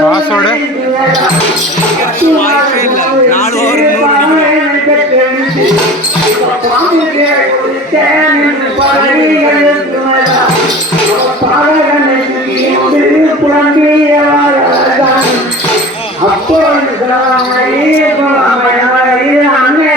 password நாலு over அப்போ அன்னை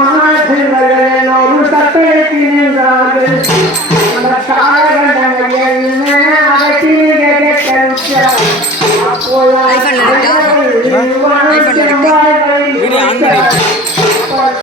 iPhone ada iPhone